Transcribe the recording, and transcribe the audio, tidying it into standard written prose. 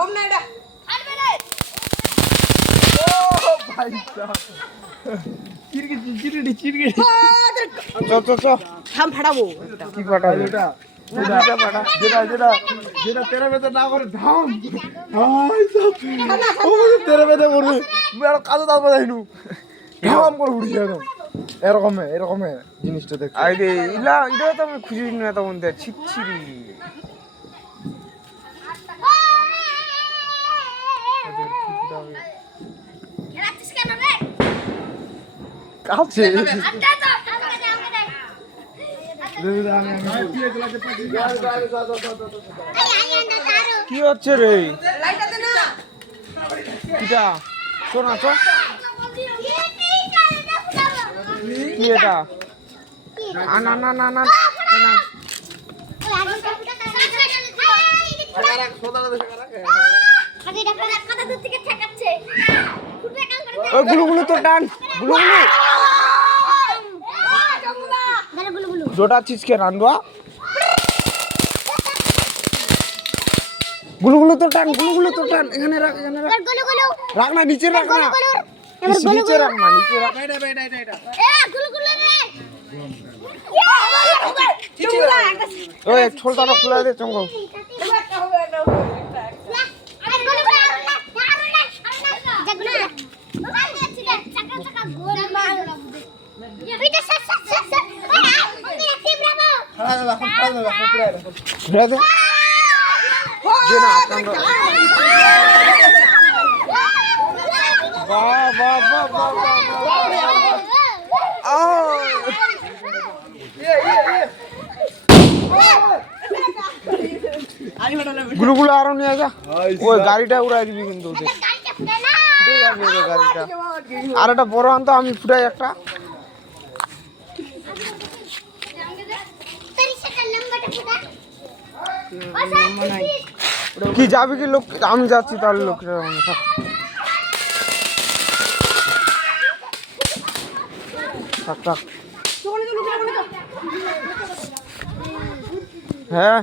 bomb না এটা ফাটবে রে ও ভাই চিরগিটি চ থাম ফাটাবো কি ফাটাবে এটা যেটা ফাটা যেটা তেরে বেতে না করে ধাম ভাই সব ও তেরে বেতে করবে মুই আর কাজ দাও যাইনু ধাম করে উড়ি যাও এরকম জিনিসটা দেখ আইরে এটা তো আমি খুঁজে না তখন দেখ ছিচ্ছিরি খেলাচ্ছিস কেন রে কাছে আচ্ছা তো আমাকে দে কি হচ্ছে রে লাইটটা দে না কিটা শোনা তো কি এটা না না না না না ওই গুলুগুলু তো টান গুলুগুলু জোটা চিজকে রান্দবা গুলুগুলু তো টান এখানে রাখ রাখ না নিচে রাখ না নিচে রাখ না নিচে রাখ ওই ছোলটা খোলা দে চঙ্গো একটা হবে ঘুরে দে যে না কান্ড বাহ বাহ বাহ বাহ গুলুগুলো আরো নিয়ে যা ওই গাড়িটা উড়াই দিবি কিন্তু ফুটে যাবে ওই গাড়িটা আর একটা বড় আনতো আমি ফুটাই একটা কি যাবি কি লোক আমি যাচ্ছি তাহলে লোকটা থাক থাক হ্যাঁ